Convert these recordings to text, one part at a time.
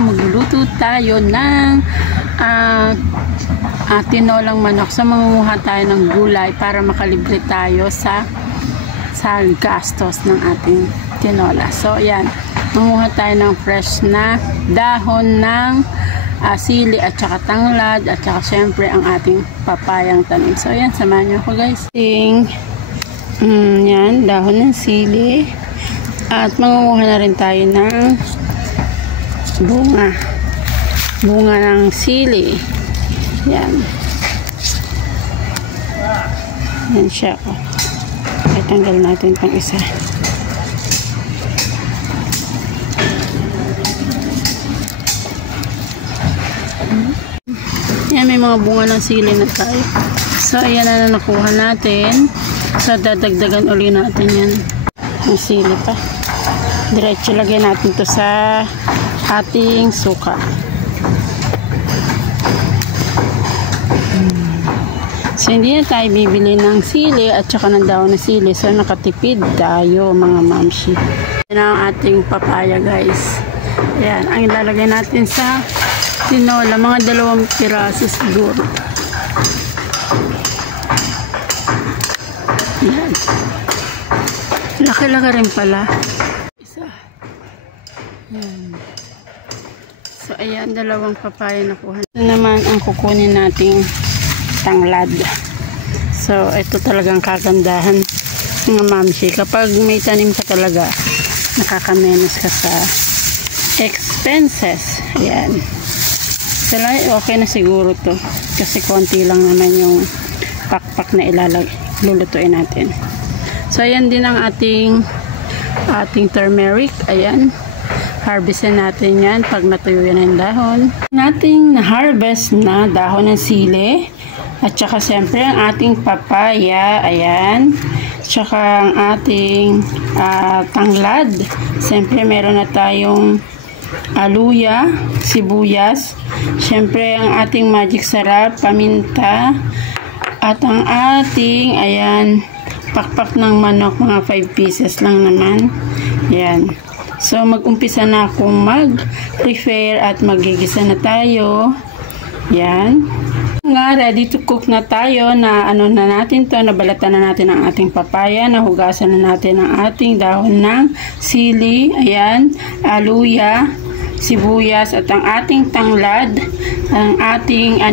magluluto tayo ng tinolang manok. So mangunguha tayo ng gulay para makalibre tayo sa gastos ng ating tinola. So ayan, mangunguha tayo ng fresh na dahon ng sili at saka tanglad at saka syempre ang ating papayang tanim. So ayan, samahan niyo ako guys. Yan, dahon ng sili. At mangunguha na rin tayo ng bunga ng sili. Yan. Yan siya. Ay, tanggal natin pang isa. Yan, may mga bunga ng sili na tayo. So, ayan na nakuha natin. So, dadagdagan uli natin yan. Ang sili pa. Diretso lagyan natin to sa ating suka. So, hindi na tayo bibili ng sili at saka ng dahon ng sili. So, nakatipid tayo mga mamshi. Yan ang ating papaya guys. Ayan, ang ilalagay natin sa tinola. Mga 2 piraso siguro. Ayan. Laki-laki rin pala. Isa. Ayan. So, ayan, 2 papaya nakuha. Ito naman ang kukunin nating tanglad. So, ito talagang kagandahan mga mamshi. Kapag may tanim ka talaga, nakakamenos ka sa expenses. Ayan. So, okay na siguro to. Kasi konti lang naman yung pakpak na lulutuin natin. So, ayan din ang ating turmeric. Ayan. Harvestin natin yan pag natuyo yan ang dahon. Nating na-harvest na dahon ng sili. At saka siyempre ang ating papaya. Ayan. Tsaka ang ating tanglad. Siyempre meron na tayong luya, sibuyas. Siyempre ang ating magic sarap, paminta. At ang ating, ayan, pakpak ng manok, mga 5 pieces lang naman. Yan. So, mag-umpisa na akong mag-prepare at magigisa na tayo. Yan. Ready to cook na tayo. Na natin to, nabalatan na natin ang ating papaya. Nahugasan na natin ang ating dahon ng sili. Ayan. Luya, sibuyas at ang ating tanglad. Ang ating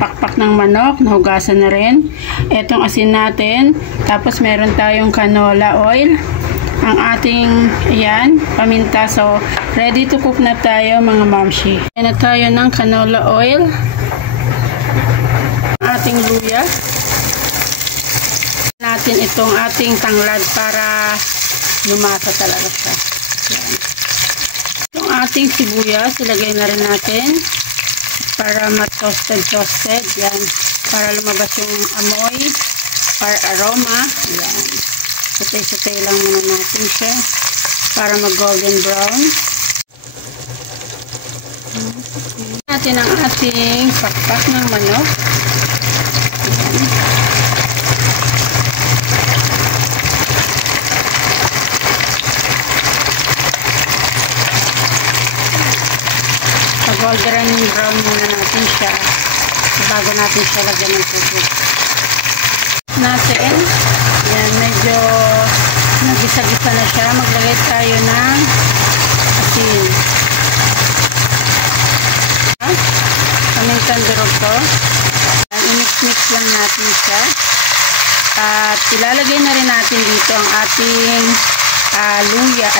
pakpak ng manok, nahugasan na rin. Etong asin natin. Tapos meron tayong canola oil. Ang ating, ayan, paminta. So, ready to cook na tayo mga mamshi. Ayan na tayo ng canola oil. Ang ating luya. Natin itong ating tanglad para lumasa talaga siya. Ayan. Itong ating sibuyas, ilagay na rin natin para ma-toasted. Yan. Para lumabas yung amoy or aroma. Yan. Sutay-sutay lang muna natin siya para mag-golden brown. Natin ang ating pakpak ng manok. Yan. Golden brown muna natin siya bago natin siya lagyan ng tubig natin. Yan, medyo nagisa-gisa na siya. Maglagay tayo ng asin. Pamintang durog to. I-mix-mix lang natin siya. At ilalagay na rin natin dito ang ating luya.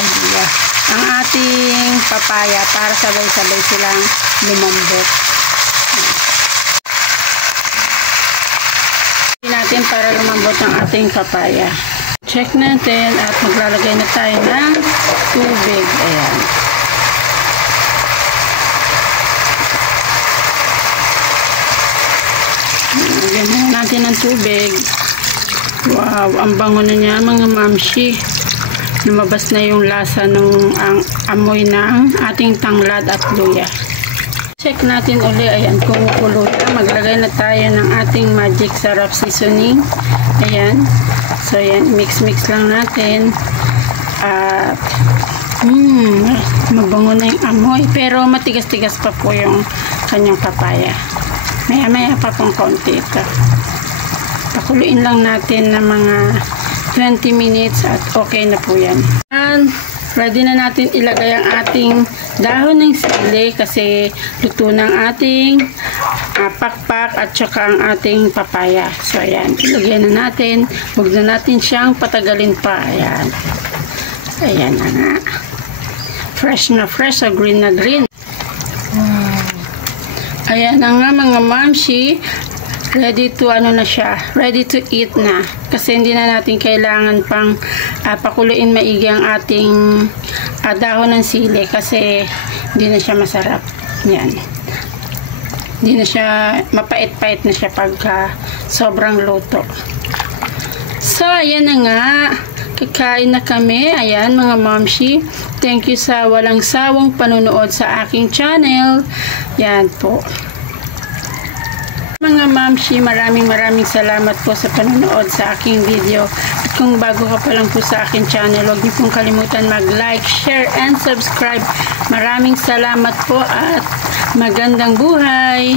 Ang ating papaya para sabay-sabay silang lumambot. Natin para lumambot ang ating papaya. Check natin at maglalagay na tayo ng tubig. Ayan. Lagyan muna natin ng tubig. Wow, ang bango na niya mga mamshi. Lumabas na yung lasa ng amoy ng ating tanglad at luya. Check natin uli. Ayan, kumukulo na. Maglagay na tayo ng ating magic sarap seasoning. Ayan. So, ayan, mix-mix lang natin. Mabango na yung amoy. Pero matigas-tigas pa po yung kanyang papaya. Maya-maya pa pong konti ito. Pakuluin lang natin ng mga 20 minutes at okay na po yan. And ready na natin ilagay ang ating dahon ng sili kasi luto ng ating pakpak at saka ang ating papaya. So ayan, ilagyan na natin. Huwag na natin siyang patagalin pa. Ayan. Ayan na nga. Fresh na fresh, green na green. Ayan na nga mga mamshi. Ready to na siya. Ready to eat na. Kasi hindi na natin kailangan pang pakuluin maigi ang ating dahon ng sili kasi hindi na siya masarap. Yan. Hindi na siya, mapait-pait na siya pagka sobrang luto. So, ayan na nga. Kakain na kami. Ayan mga mamshi. Thank you sa walang sawang panonood sa aking channel. Yan po. Mga mamshi, maraming salamat po sa panonood sa aking video. At kung bago ka pa lang po sa aking channel, huwag niyo pong kalimutan mag-like, share, and subscribe. Maraming salamat po at magandang buhay!